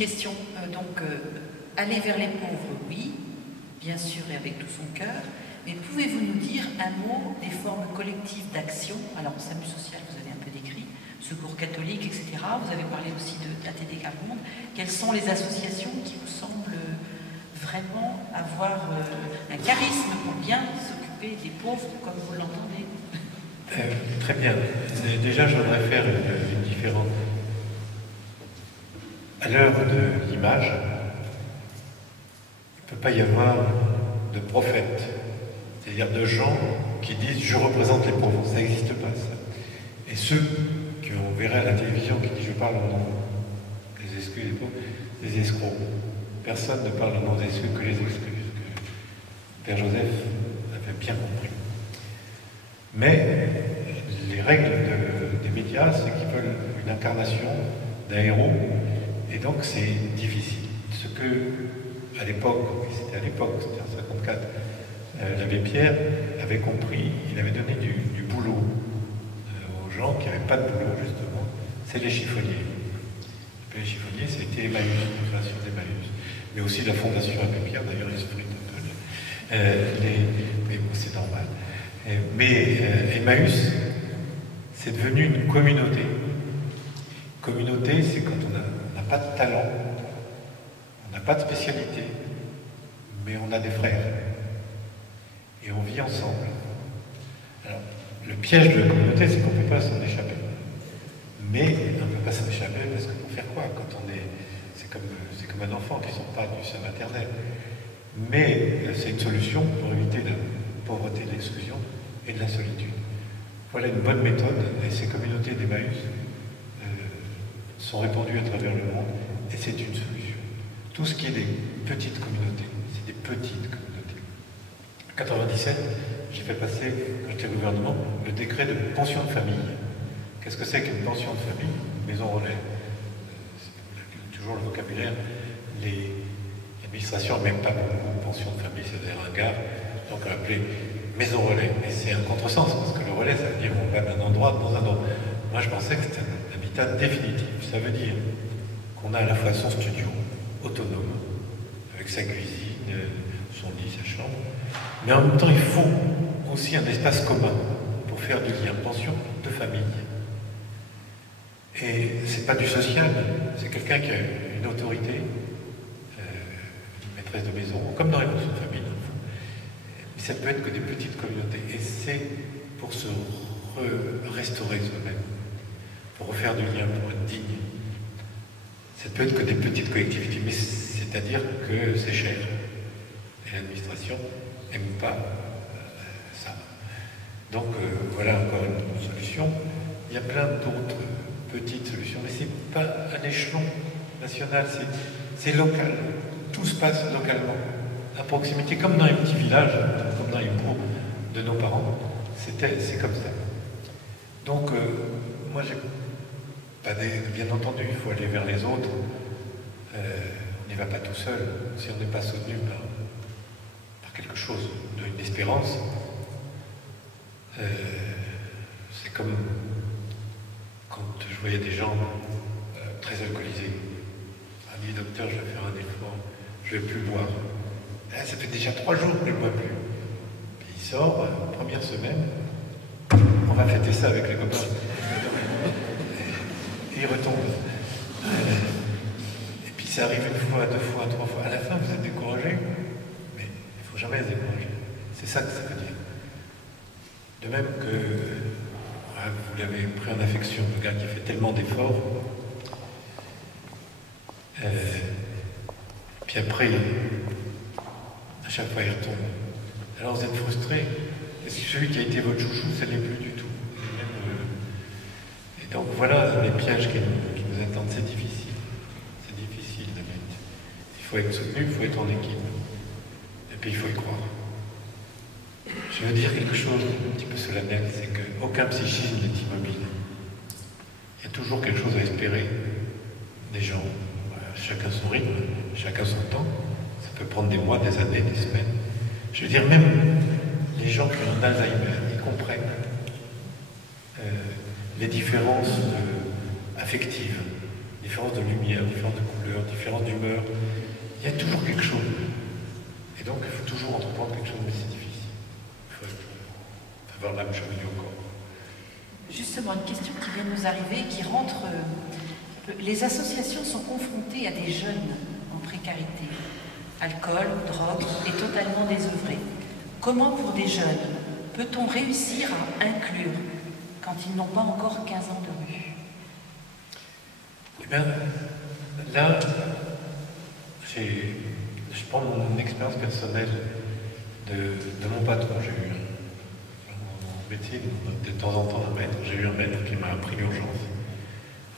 question. Aller vers les pauvres, oui, bien sûr, et avec tout son cœur. Mais pouvez-vous nous dire un mot des formes collectives d'action? Alors, SAMU social, vous avez un peu décrit, Secours catholique, etc. Vous avez parlé aussi d'ATD Carmonde. Quelles sont les associations qui vous semblent vraiment avoir un charisme pour bien s'occuper des pauvres, comme vous l'entendez? Très bien. Déjà, je voudrais faire une différence. À l'heure de l'image, il ne peut pas y avoir de prophètes, c'est-à-dire de gens qui disent « je représente les pauvres ». Ça n'existe pas, ça. Et ceux qu'on verrait à la télévision qui disent « je parle au nom des excuses des pauvres », des escrocs. Personne ne parle au nom des excuses que les excuses. Père Joseph avait bien compris. Mais les règles des médias, c'est qu'ils veulent une incarnation d'un héros, et donc c'est difficile. Ce que, à l'époque, c'était en 54, l'abbé Pierre avait compris, il avait donné du boulot aux gens qui n'avaient pas de boulot, justement, c'est les chiffonniers. Les chiffonniers, c'était Emmaüs, la création d'Emmaüs, mais aussi la fondation Abbé Pierre, d'ailleurs, il se frite un peu. Mais bon, c'est normal. Mais Emmaüs, c'est devenu une communauté. Communauté, c'est quand on n'a pas de talent, on n'a pas de spécialité, mais on a des frères. Et on vit ensemble. Alors, le piège de la communauté, c'est qu'on ne peut pas s'en échapper. Mais on ne peut pas s'en échapper parce que pour faire quoi quand on est... C'est comme un enfant qui ne sort pas du sein maternel. Mais c'est une solution pour éviter la pauvreté, de l'exclusion et de la solitude. Voilà une bonne méthode, et ces communautés d'Emmaüs sont répandues à travers le monde, et c'est une solution. Tout ce qui est des petites communautés, c'est des petites communautés. En 97, j'ai fait passer, quand j'étais au gouvernement, le décret de pension de famille. Qu'est-ce que c'est qu'une pension de famille? Maison relais. Toujours le vocabulaire. L'administration n'a même pas beaucoup de pension de famille, c'est des ringards. Donc on l'appelait maison relais. Mais c'est un contresens, parce que le relais, ça veut dire on va d'un endroit dans un autre. Moi, je pensais que c'était un habitat définitif. Ça veut dire qu'on a à la fois son studio, autonome, avec sa cuisine, son lit, sa chambre, mais en même temps, il faut aussi un espace commun pour faire du lien, pension de famille. Et c'est pas du social, c'est quelqu'un qui a une autorité, une maîtresse de maison, comme dans les pensions de famille. Mais ça peut être que des petites communautés. Et c'est pour se restaurer soi-même, pour refaire du lien, pour être digne. Ça peut être que des petites collectivités, mais c'est-à-dire que c'est cher. Et l'administration n'aime pas ça. Donc voilà encore une solution. Il y a plein d'autres petites solutions, mais ce n'est pas un échelon national, c'est local. Tout se passe localement, à proximité, comme dans les petits villages, comme dans les bourgs de nos parents. C'est comme ça. Donc, moi, j'ai pas bien entendu, il faut aller vers les autres. On n'y va pas tout seul. Si on n'est pas soutenu par quelque chose, d'une espérance, c'est comme quand je voyais des gens très alcoolisés. On dit, docteur, je vais faire un effort, je ne vais plus boire. Ça fait déjà 3 jours que je ne bois plus. Puis il sort, première semaine, on va fêter ça avec les copains. Et il retombe. Et puis ça arrive 1 fois, 2 fois, 3 fois. À la fin, vous êtes découragé, mais il ne faut jamais être découragé. C'est ça que ça veut dire. De même que vous l'avez pris en affection, le gars qui fait tellement d'efforts. Puis après, à chaque fois, il retombe. Alors vous êtes frustré. Et celui qui a été votre chouchou, ça n'est plus du tout. Et donc voilà les pièges qui nous attendent. C'est difficile. C'est difficile de mettre. Il faut être soutenu, il faut être en équipe. Et puis il faut y croire. Je veux dire quelque chose un petit peu solennel, c'est qu'aucun psychisme n'est immobile. Il y a toujours quelque chose à espérer des gens. Chacun son rythme, chacun son temps. Ça peut prendre des mois, des années, des semaines. Je veux dire, même les gens qui ont Alzheimer, ils comprennent les différences affectives, différences de lumière, différences de couleurs, différences d'humeur. Il y a toujours quelque chose. Et donc, il faut toujours entreprendre quelque chose, mais c'est difficile. Il faut avoir l'âme cheminée au corps. Justement, une question qui vient de nous arriver, qui rentre... les associations sont confrontées à des jeunes en précarité. Alcool, drogue et totalement désœuvrés. Comment, pour des jeunes, peut-on réussir à inclure quand ils n'ont pas encore 15 ans de rue? Eh bien, là, je prends mon expérience personnelle de mon patron. J'ai eu en médecine, de temps en temps, un maître. J'ai eu un maître qui m'a appris l'urgence.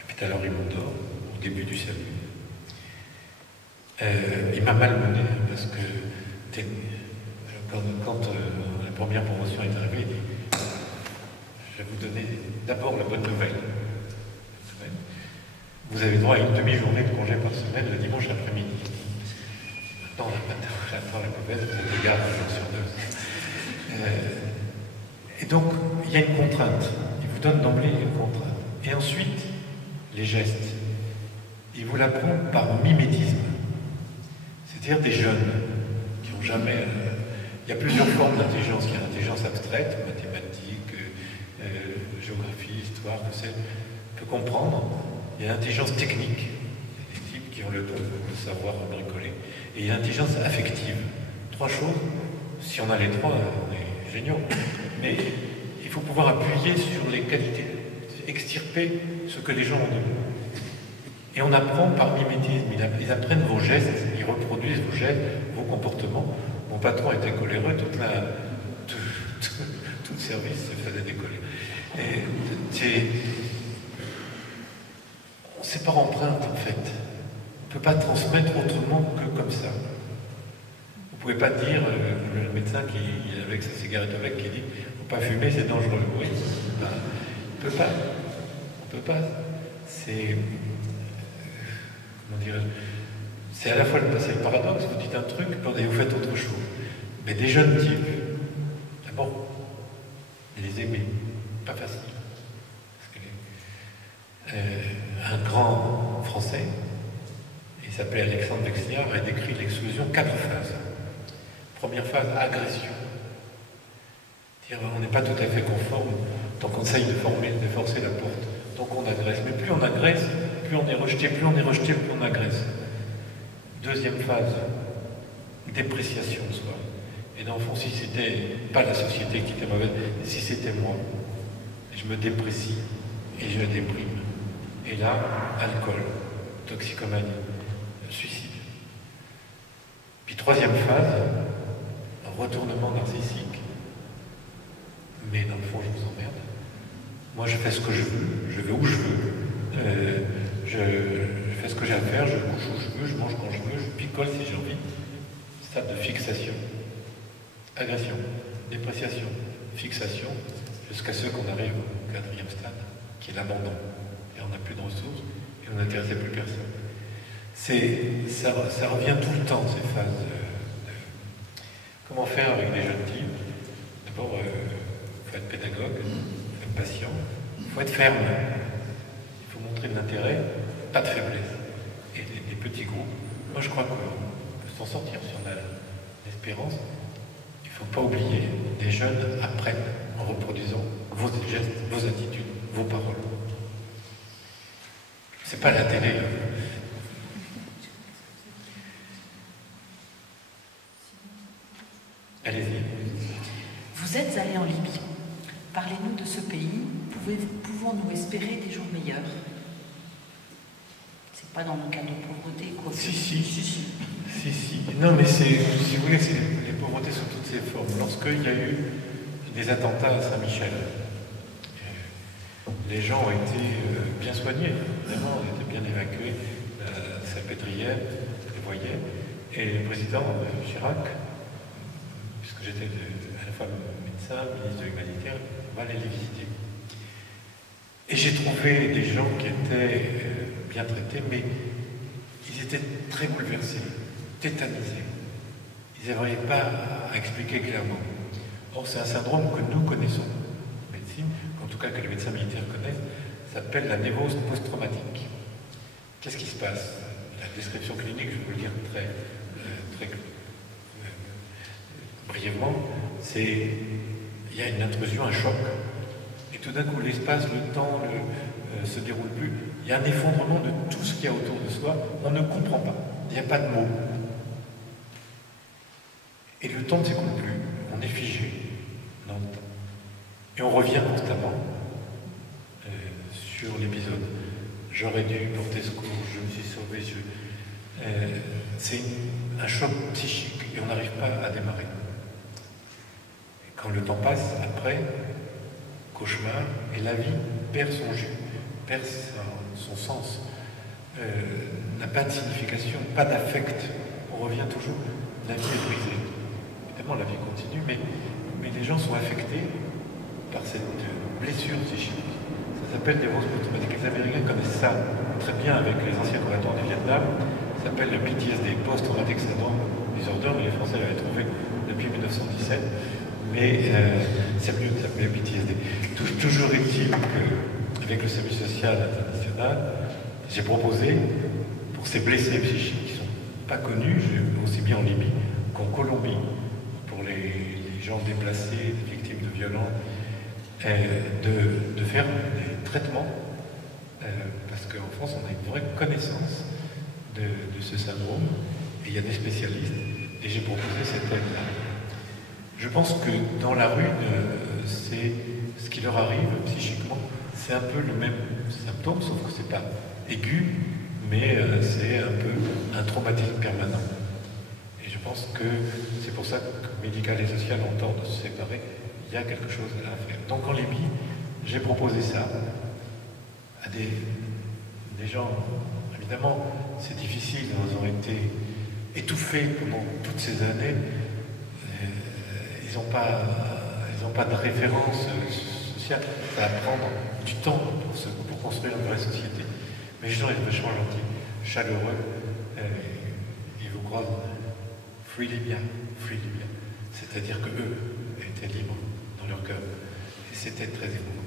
L'hôpital Henri Mondor, au début du salut. Il m'a malmené parce que quand la première promotion est arrivée, il dit je vais vous donner d'abord la bonne nouvelle. Vous avez droit à une demi-journée de congé par semaine le dimanche après-midi. Maintenant, j'attends la mauvaise, vous avez des gardes un jour sur deux. Et donc, il y a une contrainte. Il vous donne d'emblée une contrainte. Et ensuite, les gestes. Il vous l'apprend par mimétisme. C'est-à-dire des jeunes qui n'ont jamais... il y a plusieurs formes d'intelligence. Il y a l'intelligence abstraite, mathématiques, géographie, histoire, tout ça. On peut comprendre. Il y a l'intelligence technique, des types qui ont le don de savoir bricoler. Et il y a l'intelligence affective. Trois choses. Si on a les trois, on est géniaux. Mais il faut pouvoir appuyer sur les qualités, extirper ce que les gens ont de nous. Et on apprend par mimétisme. Ils apprennent vos gestes, ils reproduisent vos gestes, vos comportements. Mon patron était coléreux, tout le service se faisait décoller. C'est par empreinte, en fait. On ne peut pas transmettre autrement que comme ça. Vous ne pouvez pas dire, le médecin qui avec sa cigarette avec, qui dit il ne faut pas fumer, c'est dangereux. Oui, ben, on ne peut pas. On ne peut pas. C'est... comment dirais-je? C'est à la fois c'est le paradoxe, vous dites un truc et vous faites autre chose. Mais des jeunes types, d'abord, les aimer, pas facile. Un grand français, il s'appelait Alexandre Vexliard, a décrit l'exclusion 4 phases. Première phase, agression. On n'est pas tout à fait conforme, donc on essaye de forcer la porte. Donc on agresse. Mais plus on agresse, plus on est rejeté, plus on est rejeté, plus on agresse. Deuxième phase, dépréciation de soi. Et dans le fond, si c'était pas la société qui était mauvaise, mais si c'était moi, je me déprécie et je déprime. Et là, alcool, toxicomanie, suicide. Puis troisième phase, retournement narcissique. Mais dans le fond, je vous emmerde. Moi, je fais ce que je vais où je veux, je fais ce que j'ai à faire, je couche où je veux, je mange quand je veux, je picole si j'ai envie. Stade de fixation. Agression, dépréciation, fixation, jusqu'à ce qu'on arrive au 4e stade, qui est l'abandon. Et on n'a plus de ressources, et on n'intéresse plus personne. Ça revient tout le temps, ces phases de... Comment faire avec des jeunes types? D'abord, il faut être pédagogue, il faut être patient, il faut être ferme. Il faut montrer de l'intérêt, pas de faiblesse. Et des petits groupes. Moi, je crois qu'on peut s'en sortir si on a l'espérance. Il ne faut pas oublier, les jeunes apprennent en reproduisant vos gestes, vos attitudes, vos paroles. C'est pas la télé. Allez-y. Vous êtes allé en Libye. Parlez-nous de ce pays. Pouvons-nous espérer des jours meilleurs? C'est pas dans le cas de pauvreté, quoi. Si. Non, mais si vous voulez, les pauvretés sous toutes ses formes. Lorsqu'il y a eu des attentats à Saint-Michel, les gens ont été bien soignés, vraiment, ils étaient bien évacués, la Salpêtrière, les voyait, et le président Chirac, puisque j'étais à la fois médecin, ministre de l'Humanitaire, va aller les visiter. Et j'ai trouvé des gens qui étaient bien traités, mais ils étaient très bouleversés, tétanisés. Ils n'arrivaient pas à expliquer clairement. Or, c'est un syndrome que nous connaissons en médecine, en tout cas que les médecins militaires connaissent, ça s'appelle la névrose post-traumatique. Qu'est-ce qui se passe? la description clinique, je vais vous le dire très brièvement, il y a une intrusion, un choc, et tout d'un coup l'espace, le temps se déroule plus, il y a un effondrement de tout ce qu'il y a autour de soi, on ne comprend pas, il n'y a pas de mots. Et le temps ne s'écoule plus, on est figé dans le temps. Et on revient constamment sur l'épisode. J'aurais dû porter secours, je me suis sauvé, c'est un choc psychique et on n'arrive pas à démarrer. Et quand le temps passe, après, cauchemar, et la vie perd son jus, perd son sens, n'a pas de signification, pas d'affect. On revient toujours, la vie est brisée. Évidemment, la vie continue, mais les gens sont affectés par cette blessure psychique. Ça s'appelle des roses post-traumatiques. Les Américains connaissent ça très bien avec les anciens combattants du Vietnam. Ça s'appelle le PTSD, Post-Traumatic Syndrome Disorder. Les Français l'avaient trouvé depuis 1917. Mais c'est mieux de s'appeler PTSD. Toujours est-il qu'avec le service social international, j'ai proposé, pour ces blessés psychiques qui ne sont pas connus, aussi bien en Libye qu'en Colombie, pour les gens déplacés, les victimes de violences, de faire des traitements, parce qu'en France, on a une vraie connaissance de ce syndrome, et il y a des spécialistes, et j'ai proposé cette aide-là. Je pense que dans la rue, c'est ce qui leur arrive psychiquement, c'est un peu le même symptôme, sauf que c'est pas aigu, mais c'est un peu un traumatisme permanent. Et je pense que c'est pour ça que médical et social ont tort de se séparer. Il y a quelque chose à faire. Donc en Libye, j'ai proposé ça à des gens. Évidemment, c'est difficile, ils ont été étouffés pendant toutes ces années. Ils n'ont pas de référence sociale. Ça va prendre du temps pour construire une vraie société. Mais les gens sont vachement gentils, chaleureux. Ils vous croisent free Libya. C'est-à-dire qu'eux étaient libres dans leur cœur. Et c'était très émouvant.